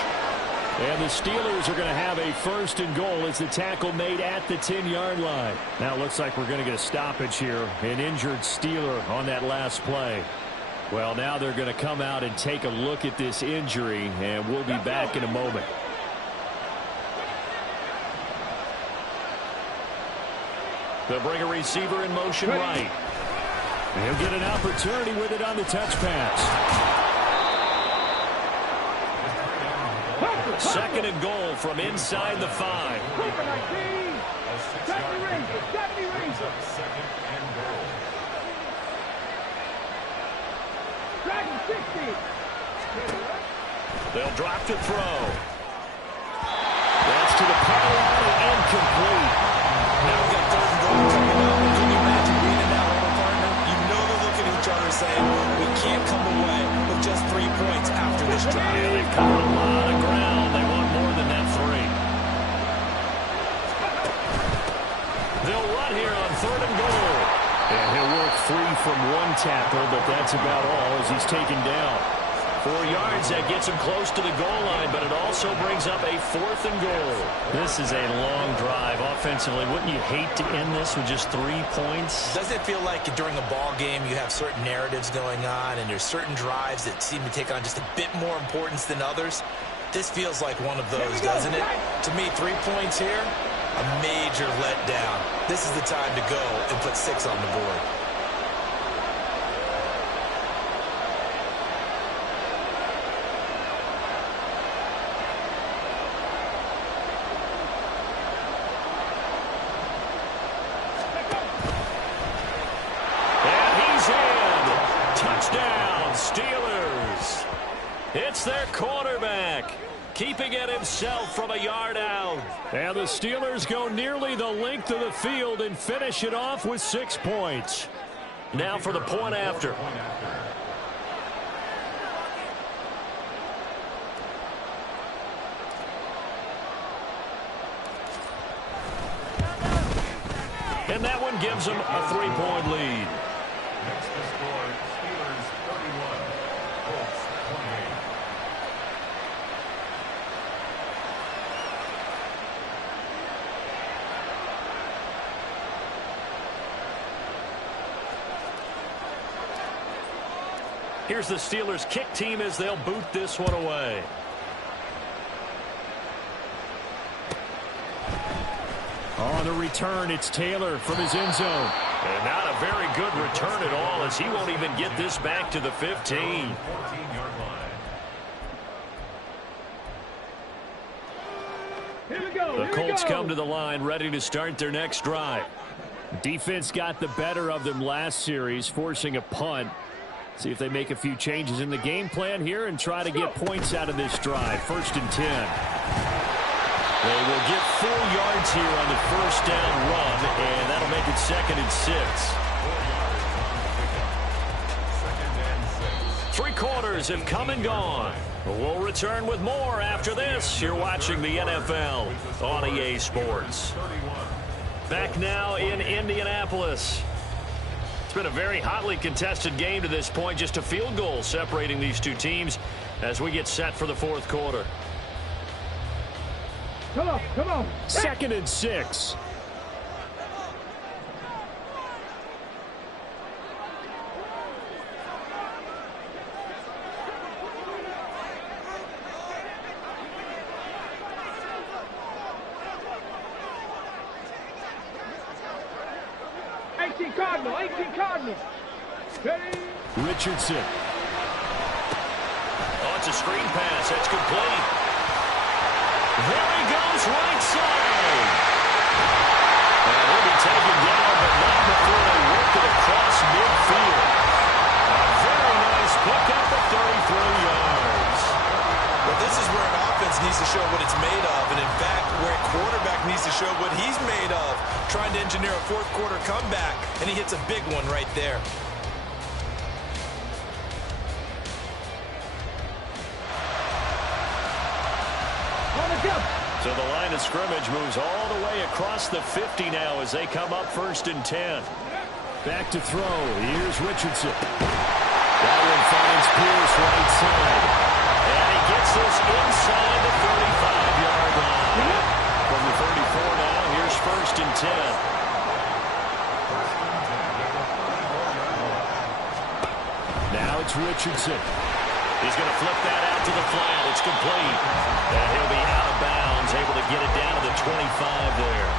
And the Steelers are going to have a 1st and goal as the tackle made at the 10-yard line. Now it looks like we're going to get a stoppage here. An injured Steeler on that last play. Well, now they're going to come out and take a look at this injury, and we'll be back in a moment. They'll bring a receiver in motion right. And he'll get an opportunity with it on the touch pass. 2nd and goal from inside the 5. They'll drop to throw. That's to the pylon and incomplete. Now we've got 3rd and goal coming up. Can you imagine being in that little partner? You know they're looking at each other saying, we can't come away with just 3 points after this drive. Yeah, they've covered a lot of ground. They want more than that 3. They'll run here on 3rd and goal. And he'll work free from 1 tackle, but that's about all as he's taken down. 4 yards, that gets him close to the goal line, but it also brings up a 4th and goal. This is a long drive offensively. Wouldn't you hate to end this with just 3 points? Doesn't it feel like during a ball game you have certain narratives going on and there's certain drives that seem to take on just a bit more importance than others? This feels like one of those, doesn't it? To me, 3 points here, a major letdown. This is the time to go and put 6 on the board. Touchdown, Steelers. It's their quarterback, keeping it himself from a yard out. And the Steelers go nearly the length of the field and finish it off with 6 points. Now for the point after. And that one gives them a 3-point lead. Next to score, Steelers 31, Colts 28. Here's the Steelers kick team as they'll boot this one away. On the return, it's Taylor from his end zone. And not a very good return at all, as he won't even get this back to the 15. 14-yard line. Here we go. The Colts come to the line, ready to start their next drive. Defense got the better of them last series, forcing a punt. See if they make a few changes in the game plan here and try to get points out of this drive. 1st and 10. They will get 4 yards here on the first down run, and that'll make it 2nd and 6. 3 quarters have come and gone. We'll return with more after this. You're watching the NFL on EA Sports. Back now in Indianapolis. It's been a very hotly contested game to this point. Just a field goal separating these two teams as we get set for the 4th quarter. Come on, come on. 2nd and 6. Cardinal, 18 Cardinal. Ready? Richardson. Oh, it's a screen pass. That's complete. There he goes, right side. And he'll be taken down, but not before they work it across midfield. A very nice pickup of 33 yards. Well, this is where an offense needs to show what it's made of, and in fact, where a quarterback needs to show what he's made of, trying to engineer a 4th quarter comeback, and he hits a big one right there. So the line of scrimmage moves all the way across the 50 now as they come up 1st and 10. Back to throw. Here's Richardson. That one finds Pierce right side. And he gets this inside the 35-yard line. From the 34 now, here's 1st and 10. Now it's Richardson. He's going to flip that out to the flat. It's complete. And he'll be out of bounds, able to get it down to the 25 there.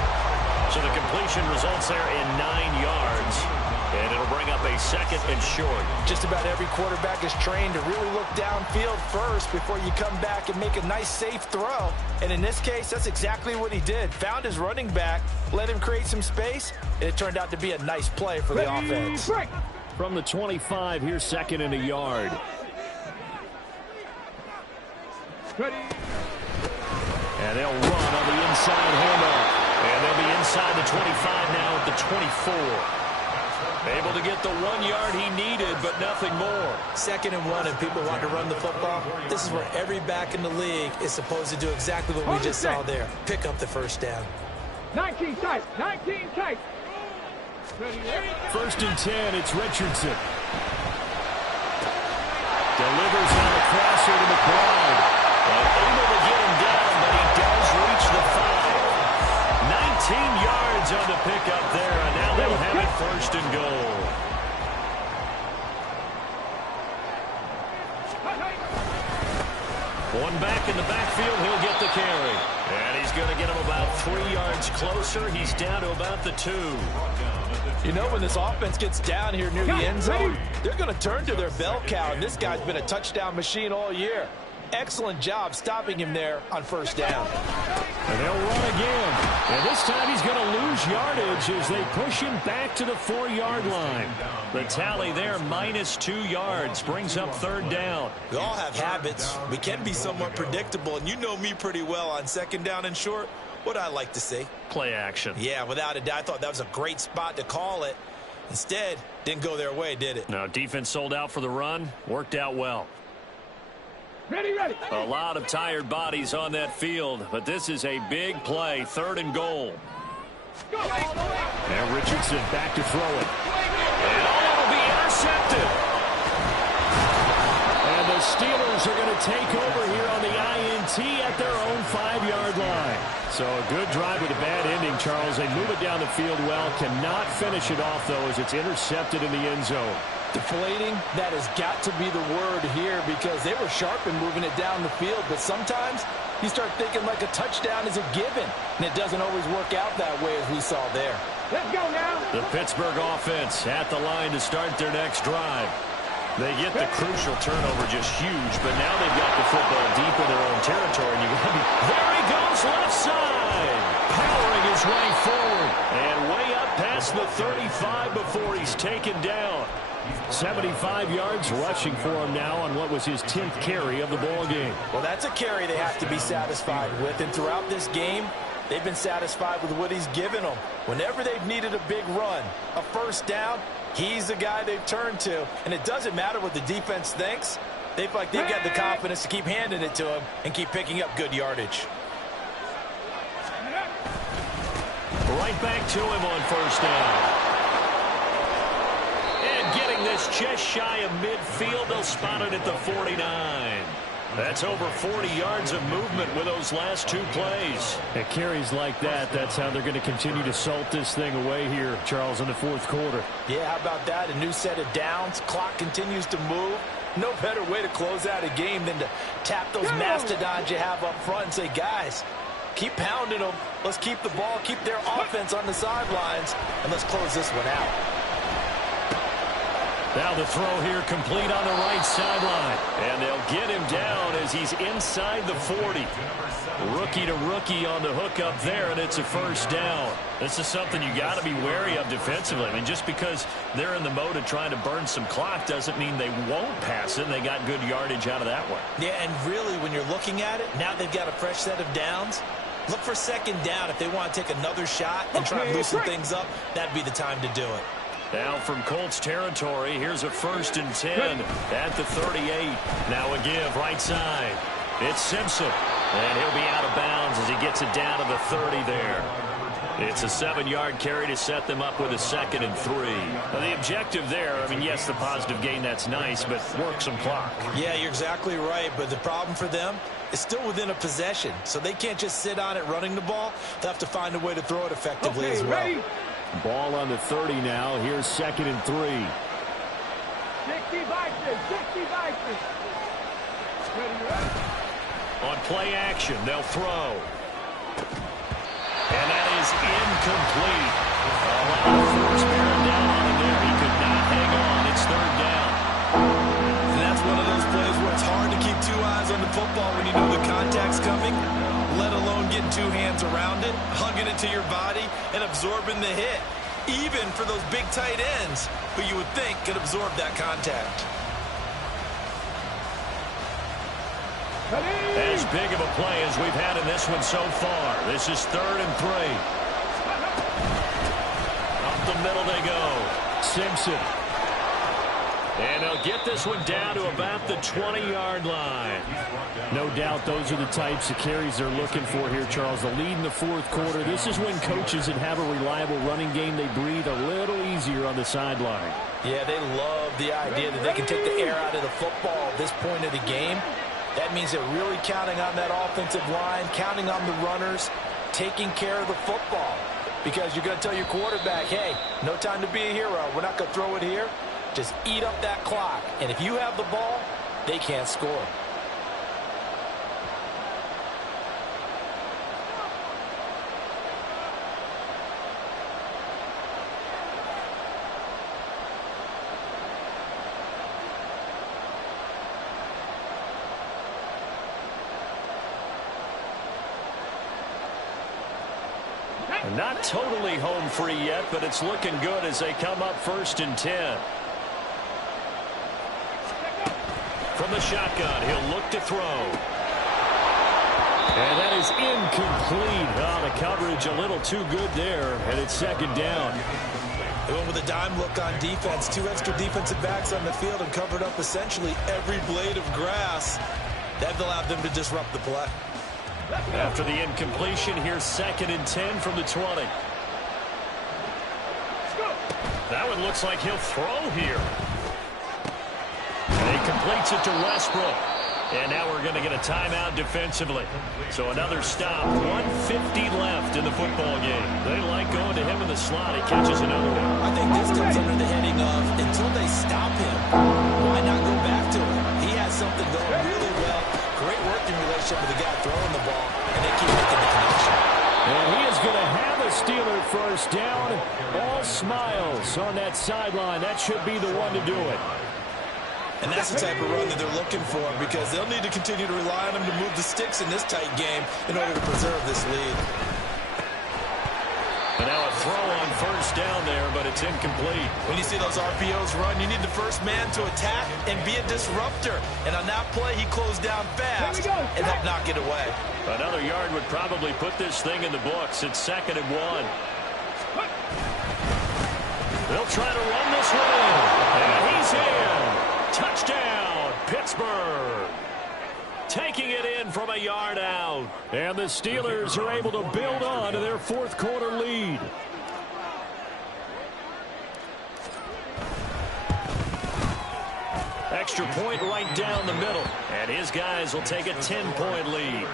So the completion results there in 9 yards. And it'll bring up a 2nd and short. Just about every quarterback is trained to really look downfield first before you come back and make a nice, safe throw. And in this case, that's exactly what he did. Found his running back, let him create some space, and it turned out to be a nice play for the offense. From the 25, here's 2nd and a yard. Ready? And they'll run on the inside handoff. And they'll be inside the 25 now at the 24. Able to get the 1 yard he needed, but nothing more. 2nd and 1, and people want to run the football. This is where every back in the league is supposed to do exactly what we just saw there. Pick up the 1st down. 19 tight, 19 tight. Ready? 1st and 10, it's Richardson. Delivers on a crosser to McBride. And able to get him down, but he does reach the 5. 19 yards on the pickup there, and now they'll have it first and goal. One back in the backfield, he'll get the carry. And he's going to get him about 3 yards closer. He's down to about the 2. You know, when this offense gets down here near the end zone, they're going to turn to their bell cow, and this guy's been a touchdown machine all year. Excellent job stopping him there on first down. And they'll run again. And this time he's going to lose yardage as they push him back to the 4-yard line. The tally there, -2 yards, brings up third down. We all have habits. We can be somewhat predictable, and you know me pretty well on second down and short. What I like to see? Play action. Yeah, without a doubt, I thought that was a great spot to call it. Instead, didn't go their way, did it? No, defense sold out for the run. Worked out well. Ready, ready. A lot of tired bodies on that field, but this is a big play, 3rd and goal. And Richardson back to throw it. And it'll be intercepted. And the Steelers are going to take over here on the INT at their own 5-yard line. So a good drive with a bad ending, Charles. They move it down the field well, cannot finish it off, though, as it's intercepted in the end zone. Deflating, that has got to be the word here, because they were sharp in moving it down the field, but sometimes you start thinking like a touchdown is a given, and it doesn't always work out that way as we saw there. Let's go now. The Pittsburgh offense at the line to start their next drive. They get the crucial turnover, just huge, but now they've got the football deep in their own territory. And there he goes, left side, powering his way forward, and way up past the 35 before he's taken down. 75 yards rushing for him now on what was his 10th carry of the ball game. Well, that's a carry they have to be satisfied with, and throughout this game, they've been satisfied with what he's given them. Whenever they've needed a big run, a first down, he's the guy they've turned to, and it doesn't matter what the defense thinks. They feel like they've got the confidence to keep handing it to him and keep picking up good yardage. Right back to him on first down. Getting this just shy of midfield, they'll spot it at the 49. That's over 40 yards of movement with those last 2 plays. At carries like that, that's how they're going to continue to salt this thing away here, Charles, in the 4th quarter. Yeah, how about that? A new set of downs. Clock continues to move. No better way to close out a game than to tap those mastodons you have up front and say, guys, keep pounding them. Let's keep the ball, keep their offense on the sidelines, and let's close this one out. Now the throw here complete on the right sideline. And they'll get him down as he's inside the 40. Rookie to rookie on the hook up there, and it's a first down. This is something you got to be wary of defensively. I mean, just because they're in the mode of trying to burn some clock doesn't mean they won't pass it. And they got good yardage out of that one. Yeah, and really, when you're looking at it, now they've got a fresh set of downs. Look for second down. If they want to take another shot and try and loosen things up, that'd be the time to do it. Now from Colts territory, here's a 1st and 10 at the 38. Now a give right side. It's Simpson, and he'll be out of bounds as he gets it down to the 30 there. It's a 7-yard carry to set them up with a 2nd and 3. Now the objective there, I mean, yes, the positive gain, that's nice, but work some clock. Yeah, you're exactly right, but the problem for them is still within a possession, so they can't just sit on it running the ball. They'll have to find a way to throw it effectively as well. Ready? Ball on the 30 now. Here's 2nd and 3. 60 Vikings, 60 Vikings. Ready? On play action, they'll throw. And that is incomplete. A lot of force bearing down on him there. He could not hang on. It's 3rd down. And that's one of those plays where it's hard to keep 2 eyes on the football when you know the contact's coming, let alone getting 2 hands around it, hugging it to your body, and absorbing the hit. Even for those big tight ends who you would think could absorb that contact. As big of a play as we've had in this one so far. This is 3rd and 3. Up the middle they go. Simpson. And they'll get this one down to about the 20-yard line. No doubt those are the types of carries they're looking for here, Charles. The lead in the fourth quarter. This is when coaches that have a reliable running game, they breathe a little easier on the sideline. Yeah, they love the idea that they can take the air out of the football at this point of the game. That means they're really counting on that offensive line, counting on the runners, taking care of the football. Because you're going to tell your quarterback, hey, no time to be a hero. We're not going to throw it here. Just eat up that clock. And if you have the ball, they can't score. Not totally home free yet, but it's looking good as they come up 1st and 10. From the shotgun, he'll look to throw. And that is incomplete. Oh, the coverage a little too good there, and it's 2nd down. They went with a dime look on defense. 2 extra defensive backs on the field and covered up essentially every blade of grass. That allowed them to disrupt the play. After the incompletion, here's 2nd and 10 from the 20. That one looks like he'll throw here. And he completes it to Westbrook. And now we're going to get a timeout defensively. So another stop. 1:50 left in the football game. They like going to him in the slot. He catches another one. I think this comes under the heading of until they stop him, why not go back to him? He has something going really well. Great working relationship with the guy throwing the ball, and they keep making the connection. And he is going to have a Steeler first down. All smiles on that sideline. That should be the one to do it. And that's the type of run that they're looking for, because they'll need to continue to rely on him to move the sticks in this tight game in order to preserve this lead. And now a throw on 1st down there, but it's incomplete. When you see those RPOs run, you need the first man to attack and be a disruptor. And on that play, he closed down fast and helped knock it away. Another yard would probably put this thing in the books. It's 2nd and 1. They'll try to run this one in. And he's in. Touchdown, Pittsburgh. Taking it in from a yard out. And the Steelers are able to build on to their fourth quarter lead. Extra point right down the middle. And his guys will take a 10-point lead.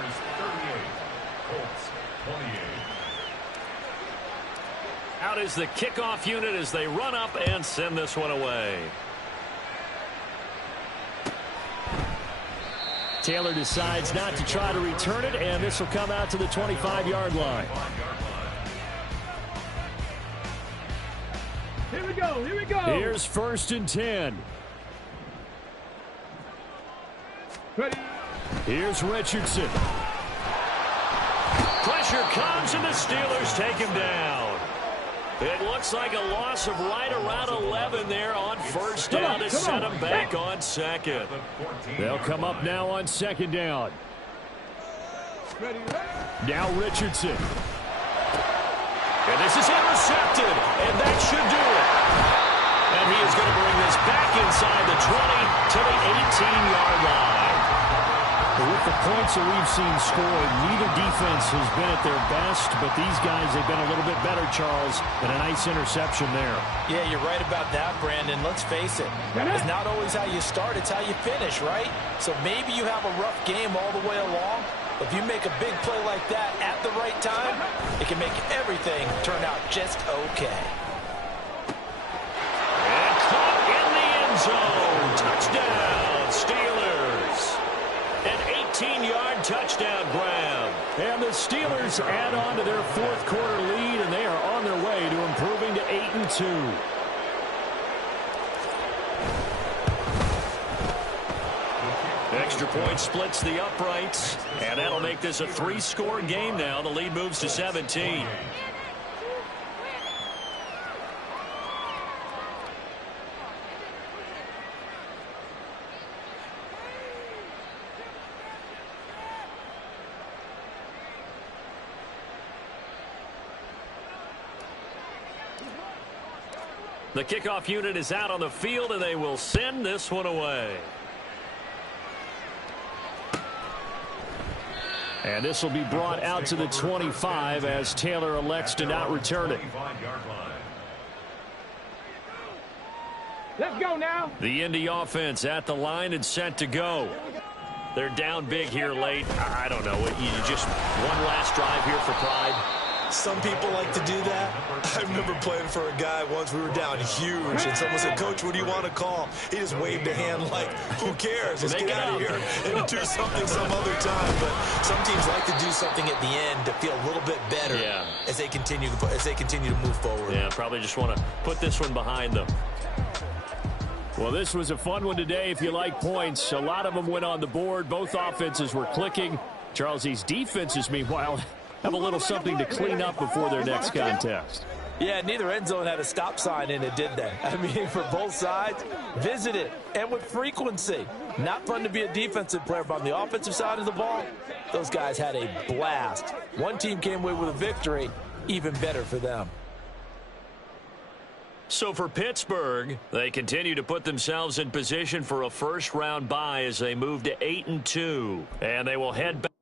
Out is the kickoff unit as they run up and send this one away. Taylor decides not to try to return it, and this will come out to the 25-yard line. Here we go, here we go. Here's 1st and 10. Ready. Here's Richardson. Pressure comes, and the Steelers take him down. It looks like a loss of right around 11 there on 1st down to set him back on 2nd. They'll come up now on 2nd down. Ready. Now Richardson. And this is intercepted, and that should do it. And he is going to bring this back inside the 20 to the 18-yard line. But with the points that we've seen scored, neither defense has been at their best, but these guys have been a little bit better, Charles, and a nice interception there. Yeah, you're right about that, Brandon. Let's face it. It's not always how you start, it's how you finish, right? So maybe you have a rough game all the way along. If you make a big play like that at the right time, it can make everything turn out just okay. And caught in the end zone. Touchdown, Steelers. An 18-yard touchdown grab. And the Steelers add on to their fourth quarter lead, and they are on their way to improving to 8-2. Extra point splits the uprights, and that'll make this a 3-score game now. The lead moves to 17. The kickoff unit is out on the field, and they will send this one away. And this will be brought out to the 25 as Taylor elects to not return it. Let's go now. The Indy offense at the line and set to go. They're down big here late. I don't know. You just one last drive here for pride. Some people like to do that. I remember playing for a guy once. We were down huge, and someone said, "Coach, what do you want to call?" He just waved a hand like, "Who cares? Let's get out of here and do something some other time." But some teams like to do something at the end to feel a little bit better as they continue to move forward. Yeah, probably just want to put this one behind them. Well, this was a fun one today if you like points. A lot of them went on the board. Both offenses were clicking. Charles, these defenses, meanwhile, have a little something to clean up before their next contest. Yeah, neither end zone had a stop sign in it, did they? I mean, for both sides, visit it, and with frequency. Not fun to be a defensive player, but on the offensive side of the ball, those guys had a blast. One team came away with a victory, even better for them. So for Pittsburgh, they continue to put themselves in position for a first-round bye as they move to 8-2. And they will head back.